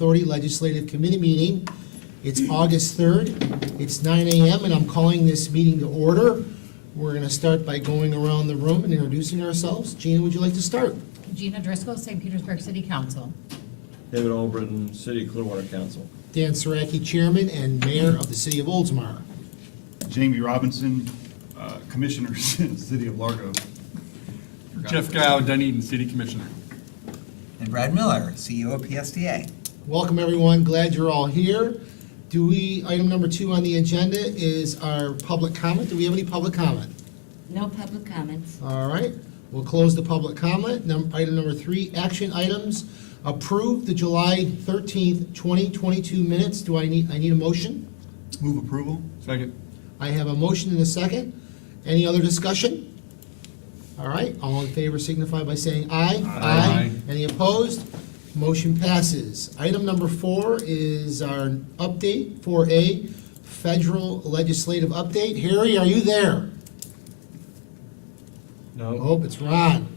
Authority Legislative Committee meeting. It's August 3rd. It's 9 a.m. and I'm calling this meeting to order. We're going to start by going around the room and introducing ourselves. Gina, would you like to start? Gina Driscoll, St. Petersburg City Council. David Albritton, City Clearwater Council. Dan Saraki, Chairman and Mayor of the City of Oldsmar. Jamie Robinson, Commissioners in the City of Largo. Jeff Gow, Dunedin City Commissioner. And Brad Miller, CEO of PSDA. Welcome, everyone. Glad you're all here. Item number 2 on the agenda is our public comment. Do we have any public comment? No public comments. All right, we'll close the public comment. Item number 3, action items. Approve the July 13th, 2022 minutes. I need a motion? Move approval. Second. I have a motion and a second. Any other discussion? All right, all in favor signify by saying aye. Aye. Any opposed? Motion passes. Item number 4 is our update, 4A, federal legislative update. Harry, are you there? No, Oh, it's Ron.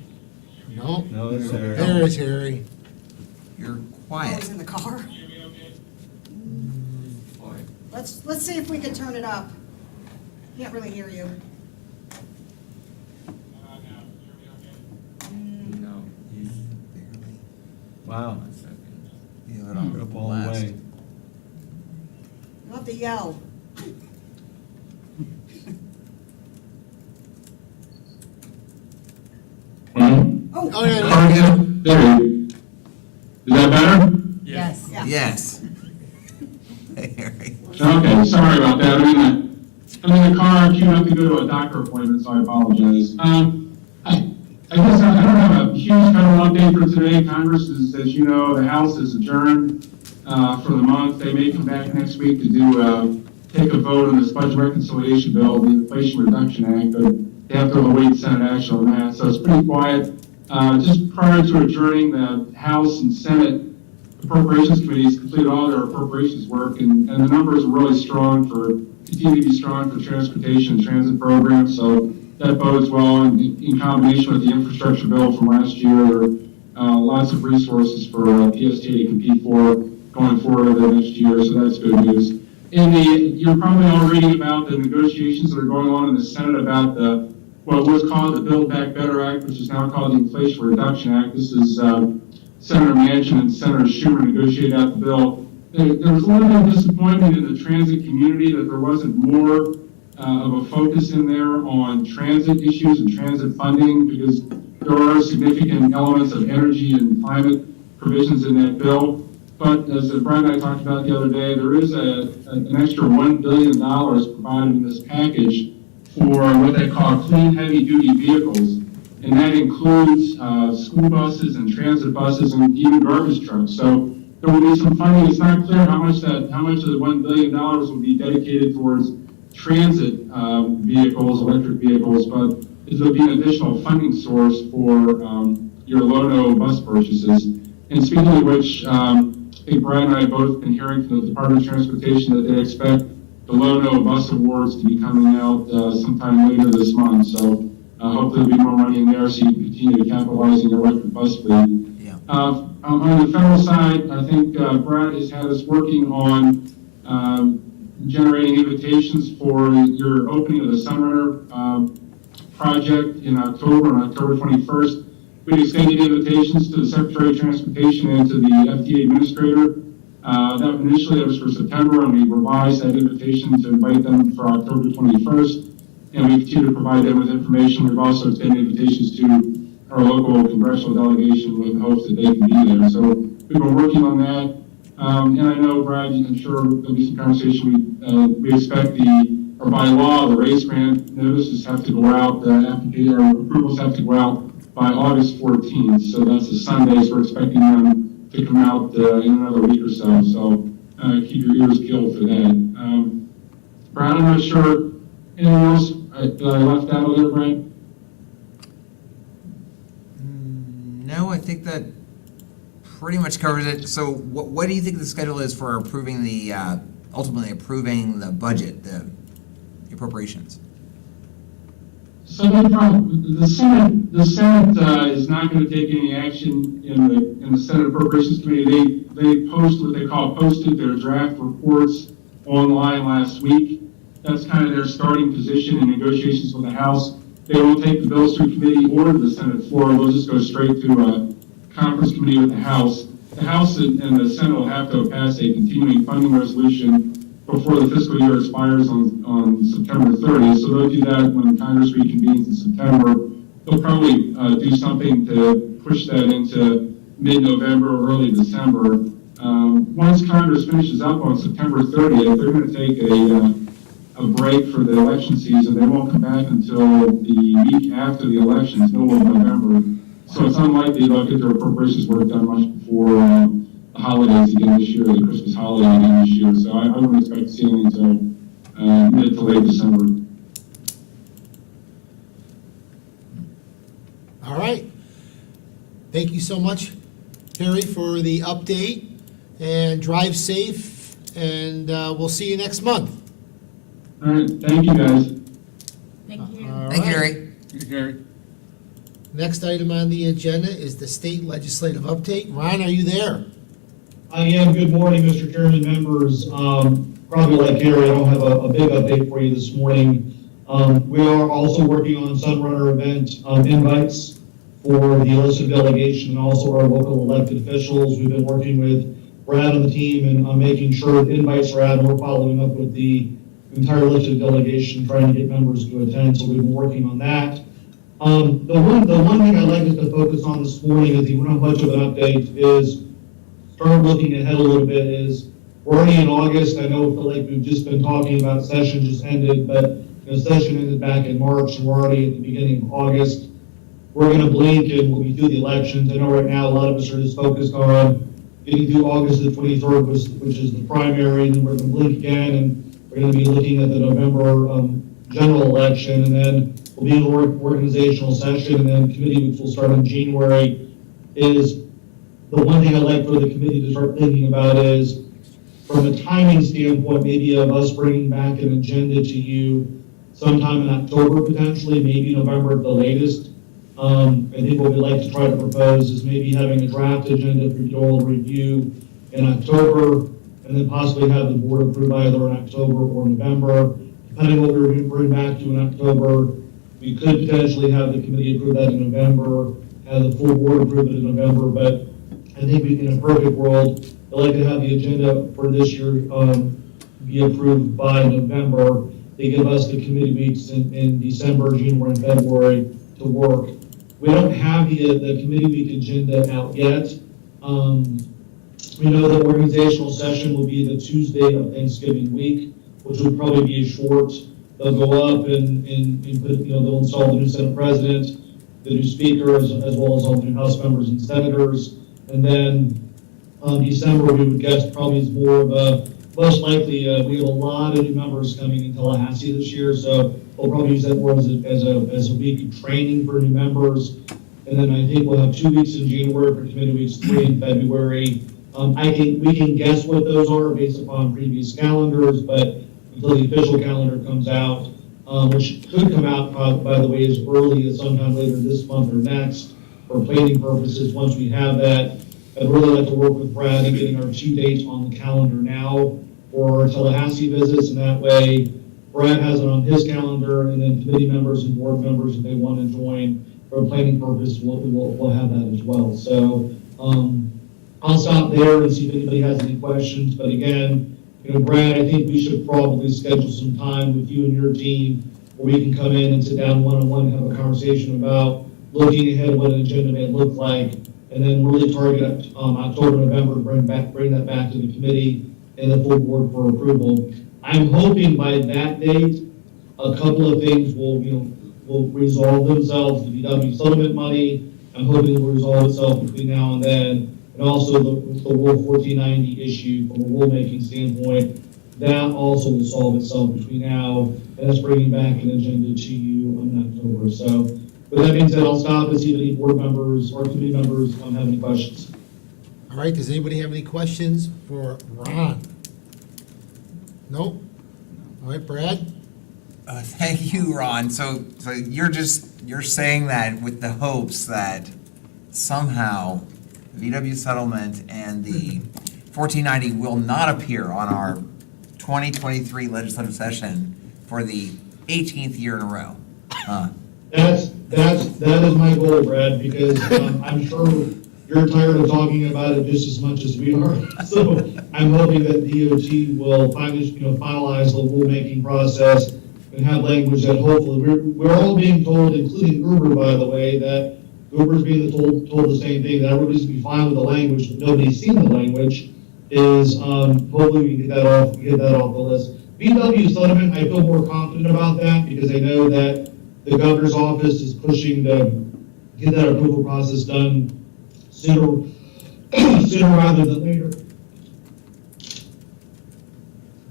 No? no, it's there. There is Harry. You're Oh, quiet. he's in the car? Let's see if we can turn it up. Can't really hear you. No. Wow. You have it on Up all the blast. way. You'll have to yell. Oh, Oh, yeah. Is that better? Yes. yeah. Yes. Hey, Harry. Okay, sorry about that. I'm in the car, queued up to go to a doctor appointment, so I apologize. I guess I don't have a huge federal update for today. Congress is, as you know, the House is adjourned for the month. They may come back next week to take a vote on this budget reconciliation bill, the Inflation Reduction Act, but they have to await Senate action on that. So it's pretty quiet. Just prior to adjourning, the House and Senate Appropriations Committees completed all their appropriations work, and the numbers are really strong continue to be strong for transportation and transit programs. So that bodes well in combination with the infrastructure bill from last year. There are lots of resources for PSTA to compete for going forward over the next year, so that's good news. You're probably all reading about the negotiations that are going on in the Senate about what was called the Build Back Better Act, which is now called the Inflation Reduction Act. This is Senator Manchin and Senator Schumer negotiated out the bill. There was a little bit of disappointment in the transit community that there wasn't more of a focus in there on transit issues and transit funding, because there are significant elements of energy and climate provisions in that bill. But as Brian and I talked about the other day, there is an extra $1 billion provided in this package for what they call clean heavy-duty vehicles. And that includes school buses and transit buses and even garbage trucks. So there will be some funding. It's not clear how much of the $1 billion will be dedicated towards transit vehicles, electric vehicles, but it will be an additional funding source for your low-no bus purchases. And speaking of which, I think Brian and I have both been hearing from the Department of Transportation that they expect the low-no bus awards to be coming out sometime later this month. So hopefully there'll be more money in there so you can continue to capitalize on your electric bus fleet. Yeah. On the federal side, I think Brad has had us working on generating invitations for your opening of the Sunrunner project in October, on October 21st. We extended invitations to the Secretary of Transportation and to the FDA Administrator. Initially that was for September, and we revised that invitation to invite them for October 21st. And we continue to provide them with information. We've also extended invitations to our local congressional delegation with hopes that they can be there. So we've been working on that. And I know, Brad, I'm sure there'll be some conversation. We expect by law, the raise grant notices have to go out, approvals have to go out by August 14th. So that's a Sunday, so we're expecting them to come out in another week or so. So keep your ears peeled for that. Brad, I'm not sure. Anything else that I left out of there, Brian? No, I think that pretty much covers it. So what do you think the schedule is for approving ultimately approving the budget, the appropriations? So the Senate is not going to take any action in the Senate Appropriations Committee. They posted their draft reports online last week. That's kind of their starting position in negotiations with the House. They won't take the bills through committee or to the Senate floor. They'll just go straight to a conference committee with the House. The House and the Senate will have to pass a continuing funding resolution before the fiscal year expires on September 30th. So they'll do that when Congress reconvenes in September. They'll probably do something to push that into mid-November or early December. Once Congress finishes up on September 30th, they're going to take a break for the election season. They won't come back until the week after the elections, middle of November. So it's unlikely they'll get their appropriations work done much before the holidays again this year, the Christmas holiday again this year. So I wouldn't expect to see anything until mid to late December. All right. Thank you so much, Harry, for the update, and drive safe, and we'll see you next month. All right, thank you guys. Thank you. All Thank you, right. Harry. Thank you, Gary. Next item on the agenda is the state legislative update. Ron, are you there? I am. Good morning, Mr. Chairman, members. Probably like Gary, I don't have a big update for you this morning. We are also working on Sunrunner event invites for the enlisted delegation and also our local elected officials. We've been working with Brad and the team and making sure that invites are out, and we're following up with the entire enlisted delegation, trying to get members to attend. So we've been working on that. The one thing I'd like us to focus on this morning, as we don't have much of an update, is start looking ahead a little bit. Is we're already in August. I know, feel like we've just been talking about session just ended, but session ended back in March, and we're already at the beginning of August. We're going to blink and we'll be through the elections. I know right now a lot of us are just focused on getting through August the 23rd, which is the primary, and then we're going to blink again, and we're going to be looking at the November general election, and then we'll be in organizational session, and then committee weeks will start in January. Is the one thing I'd like for the committee to start thinking about is, from a timing standpoint, maybe of us bringing back an agenda to you sometime in October potentially, maybe November at the latest. I think what we'd like to try to propose is maybe having a draft agenda for you all to review in October, and then possibly have the board approve either in October or November. Depending on what we're going to bring back to you in October, we could potentially have the committee approve that in November, have the full board approve it in November, but I think we, in a perfect world, I'd like to have the agenda for this year be approved by November. They give us the committee weeks in December, January, and February to work. We don't have the committee week agenda out yet. We know the organizational session will be the Tuesday of Thanksgiving week, which would probably be short. They'll go up and put, they'll install the new Senate president, the new speaker, as well as all the new House members and senators. And then December, we would guess probably is more of a, most likely, we have a lot of new members coming in Tallahassee this year, so we'll probably use that more as a week of training for new members. And then I think we'll have 2 weeks in January for committee weeks, 3 in February. We can guess what those are based upon previous calendars, but until the official calendar comes out, which could come out, by the way, as early as sometime later this month or next, for planning purposes. Once we have that, I'd really like to work with Brad in getting our 2 dates on the calendar now for our Tallahassee visits, and that way Brad has it on his calendar, and then committee members and board members, if they want to join for a planning purpose, we'll have that as well. So I'll stop there and see if anybody has any questions. But again, Brad, I think we should probably schedule some time with you and your team where we can come in and sit down one-on-one and have a conversation about looking ahead what an agenda may look like, and then really target October, November to bring that back to the committee and the full board for approval. I'm hoping by that date, a couple of things will resolve themselves. The VW settlement money, I'm hoping it will resolve itself between now and then. And also the Rule 1490 issue from a rulemaking standpoint, that also will solve itself between now and us bringing back an agenda to you in October. So with that being said, I'll stop and see if any board members or committee members have any questions. All right, does anybody have any questions for Ron? Nope. All right, Brad? Thank you, Ron. So you're saying that with the hopes that somehow VW settlement and the 1490 will not appear on our 2023 legislative session for the 18th year in a row. That is my goal, Brad, because I'm sure you're tired of talking about it just as much as we are. So I'm hoping that DOT will finalize the rulemaking process and have language that hopefully, we're all being told, including Uber, by the way, that Uber's being told the same thing, that everybody's gonna be fine with the language, but nobody's seen the language, is hopefully we can get that off the list. VW settlement, I feel more confident about that because I know that the governor's office is pushing to get that approval process done sooner rather than later.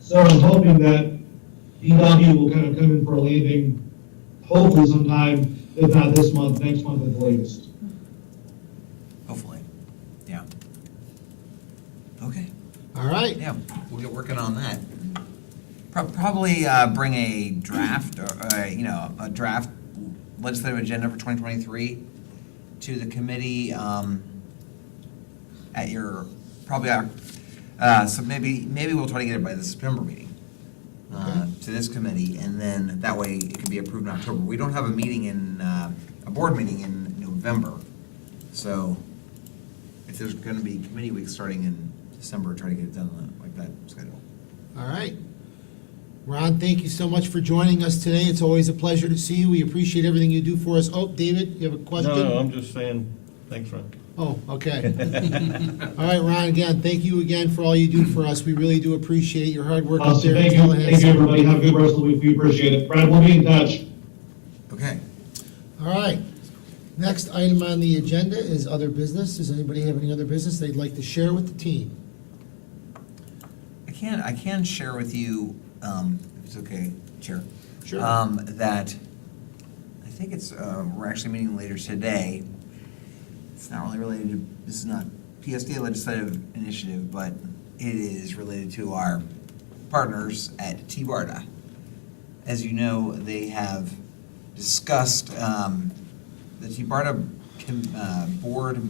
So I'm hoping that VW will kind of come in for a landing, hopefully sometime, if not this month, next month at the latest. Hopefully. Yeah. Okay. All right. Yeah, we'll get working on that. Probably bring a draft, or, a draft legislative agenda for 2023 to the committee at your, probably, so maybe we'll try to get it by the September meeting to this committee, and then that way it can be approved in October. We don't have a meeting a board meeting in November, so if there's gonna be committee weeks starting in December, try to get it done like that schedule. All right. Ron, thank you so much for joining us today. It's always a pleasure to see you. We appreciate everything you do for us. Oh, David, you have a question? No, I'm just saying, thanks, Ron. Oh, okay. All right, Ron, again, thank you again for all you do for us. We really do appreciate your hard work up there. Thank you, everybody. Have a good rest of the week. We appreciate it. Brad, we'll be in touch. Okay. All right. Next item on the agenda is other business. Does anybody have any other business they'd like to share with the team? I can share with you, if it's okay, Chair. Sure. That, I think it's, we're actually meeting later today. It's not really related to, this is not PSD legislative initiative, but it is related to our partners at T-BARTA. As you know, they have discussed, the T-BARTA board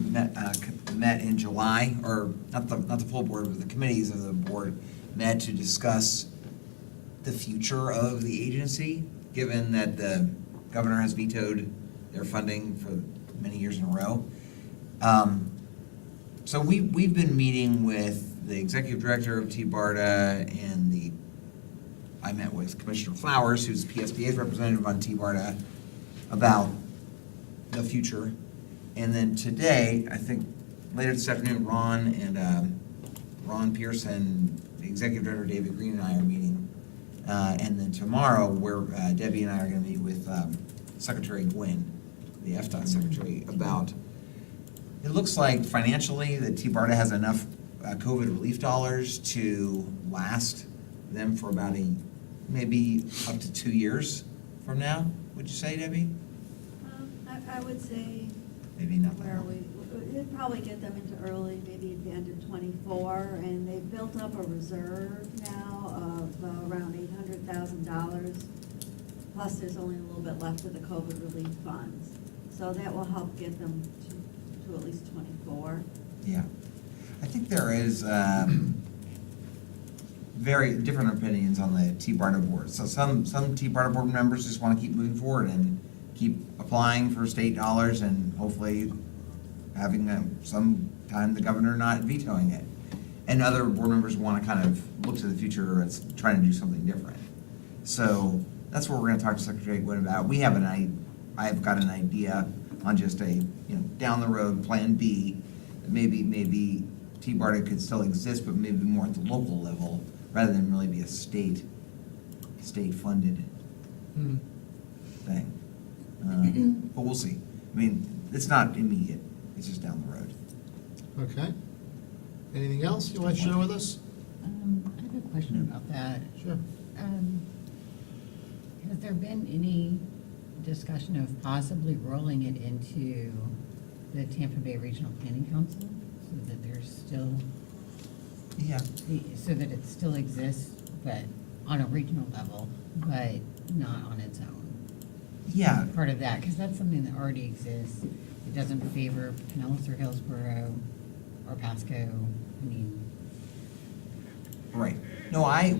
met in July, or not the full board, but the committees of the board met to discuss the future of the agency, given that the governor has vetoed their funding for many years in a row. So we've been meeting with the executive director of T-BARTA and I met with Commissioner Flowers, who's PSBA's representative on T-BARTA, about the future. And then today, I think later this afternoon, Ron Pearson, the executive director, David Green, and I are meeting. And then tomorrow, Debbie and I are gonna meet with Secretary Gwynn, the FDOT secretary, about, it looks like financially that T-BARTA has enough COVID relief dollars to last them for about maybe up to 2 years from now, would you say, Debbie? I would say, Maybe not. where it'd probably get them into early, maybe the end of '24, and they've built up a reserve now of around $800,000. Plus, there's only a little bit left of the COVID relief funds. So that will help get them to at least 24. Yeah. I think there is very different opinions on the T-BARTA board. So some T-BARTA board members just want to keep moving forward and keep applying for state dollars and hopefully having some time the governor not vetoing it. And other board members want to kind of look to the future as trying to do something different. So that's what we're going to talk to Secretary Gwynn about. I've got an idea on just a down the road plan B. Maybe T-BARTA could still exist, but maybe more at the local level rather than really be a state funded thing. But we'll see. I mean, it's not immediate. It's just down the road. Okay. Anything else you want to share with us? I have a question about that. Sure. Has there been any discussion of possibly rolling it into the Tampa Bay Regional Planning Council so that there's still, Yeah. so that it still exists, but on a regional level, but not on its own. Yeah, Part of that, because that's something that already exists. It doesn't favor Pinellas or Hillsborough or Pasco. I mean, right. No, I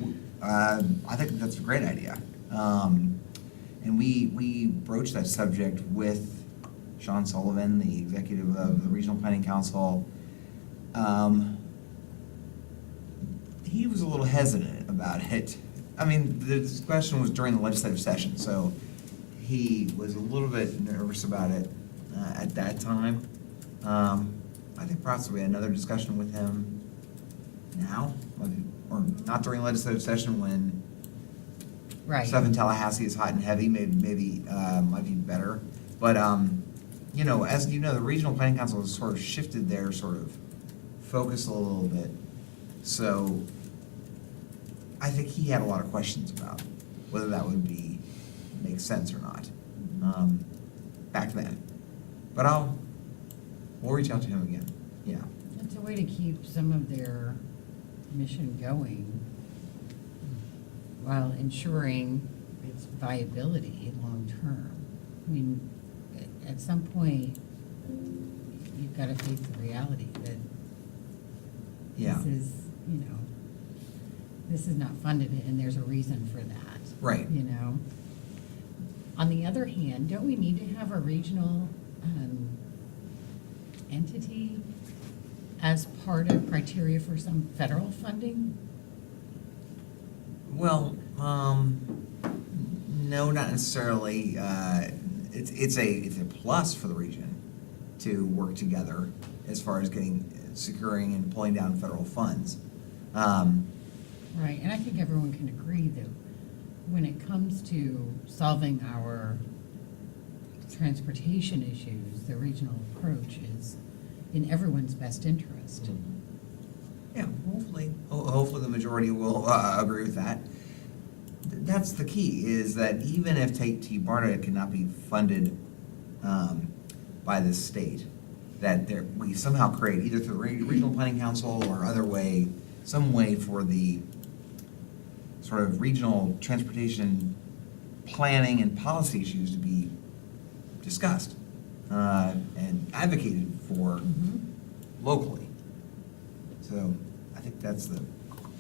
think that's a great idea. And we broached that subject with Sean Sullivan, the executive of the Regional Planning Council. He was a little hesitant about it. I mean, the discussion was during the legislative session, so he was a little bit nervous about it at that time. I think perhaps we had another discussion with him now, or not during legislative session when right. stuff in Tallahassee is hot and heavy, maybe might be better. But, you know, as you know, the Regional Planning Council has sort of shifted their sort of focus a little bit. So I think he had a lot of questions about whether that would make sense or not, back then. But we'll reach out to him again, yeah. It's a way to keep some of their mission going while ensuring its viability long-term. I mean, at some point, you've got to face the reality that Yeah. this is, you know, this is not funded and there's a reason for that. Right. You know? On the other hand, don't we need to have a regional entity as part of criteria for some federal funding? Well, no, not necessarily. It's a plus for the region to work together as far as securing and pulling down federal funds. Right, and I think everyone can agree that when it comes to solving our transportation issues, the regional approach is in everyone's best interest. Yeah, hopefully the majority will agree with that. That's the key, is that even if T-BARTA cannot be funded by the state, that we somehow create, either through the Regional Planning Council or other way, some way for the sort of regional transportation planning and policy issues to be discussed and advocated for locally. So I think that's the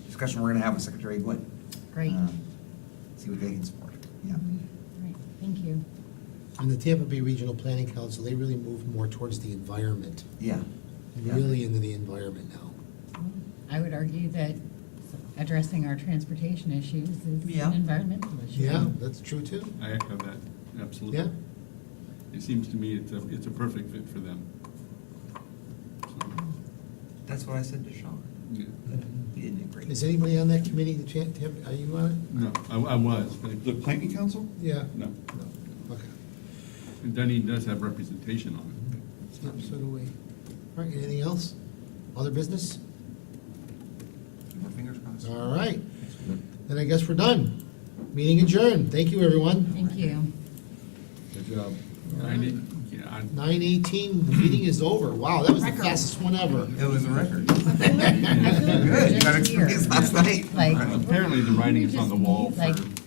discussion we're gonna have with Secretary Gwynn. Great. See what they can support, yeah. Right, thank you. And the Tampa Bay Regional Planning Council, they really move more towards the environment, Yeah. really into the environment now. I would argue that addressing our transportation issues is Yeah. an environmental issue. Yeah, that's true too. I echo that, absolutely. Yeah. It seems to me it's a perfect fit for them. So, That's what I said to Sean. yeah. He didn't agree. Is anybody on that committee, are you on it? No, I was, but The planning council? Yeah. no. No, okay. And Dunedin does have representation on it. Yep, so do we. All right, anything else? Other business? Keep our fingers crossed. All right, then I guess we're done. Meeting adjourned. Thank you, everyone. Thank you. Good job. Yeah, 9:18, the meeting is over. Wow, that was the fastest one ever. It was a record. Good, Good, you got experience last night. Like, apparently the writing is on the wall Like, for